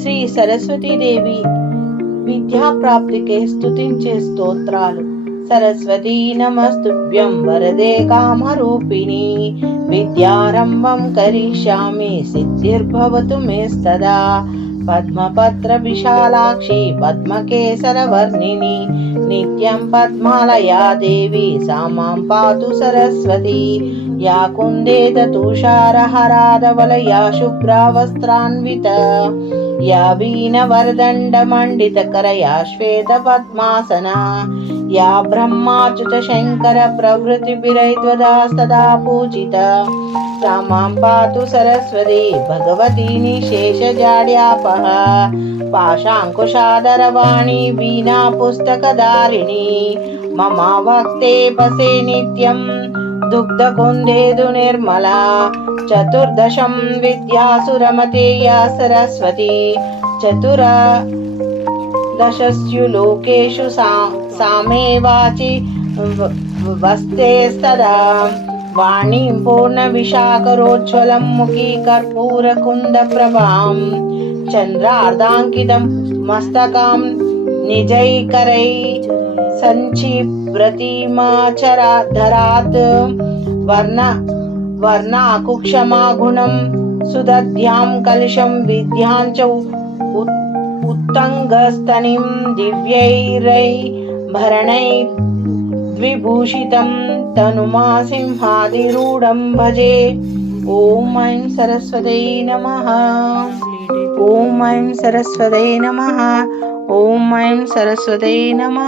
శ్రీ సరస్వతీదేవి విద్యాప్రాప్తికే స్తుతించే స్తోత్రాలు. సరస్వతీ నమస్తుభ్యం వరదే కామరూపిణి. విద్యారంభం కరిష్యామి సిద్ధిర్భవతు మే సదా. పద్మపత్ర విశాలాక్షి పద్మకేసరవర్ణిని. వర్ణిని నిత్యం పద్మాలయా దేవి సామాం పాతు సరస్వతి యా కుందేత తుషారహరాధవలయా శుభ్రావస్త్రాన్విత యా వీణవరదండమండితకరయా శ్వేతపద్మాసనా యా బ్రహ్మాచ్యుత శంకర ప్రవృతిభిరైద్వదా సదా పూజిత రామాం పాతు సరస్వతి భగవతి నిశేషజాడ్యాపహ తారిణి వీణా పుస్తకధారిణి మమ భక్తే పసే నిత్యం. దుగ్ధకుందేదు నిర్మల. చతుర్దశం విద్యాసురమతే యా సరస్వతి. చతుర దశస్యు లోకేషు సామే వాచి వ- వస్తేస్తదా వాణీం పూర్ణ విశాఖరోజ్వలం ముఖీ కర్పూరకుంద ప్రభాం. చంద్రార్ధాంకితం మస్తకాం निजैकरै सञ्चिव्रतीमाचराधरात् वर्ण वर्ण वर्णाकुक्षमागुणं सुदध्यां कलशं विद्यां च उत्तङ्गस्तनिं दिव्यैरै भरणै द्विभूषितं तनुमा सिंहादिरूढं भजे ॐ ऐं सरस्वतै नमः ॐ ऐं सरस्वतै नमः ఓం ఐం సరస్వతై నమ.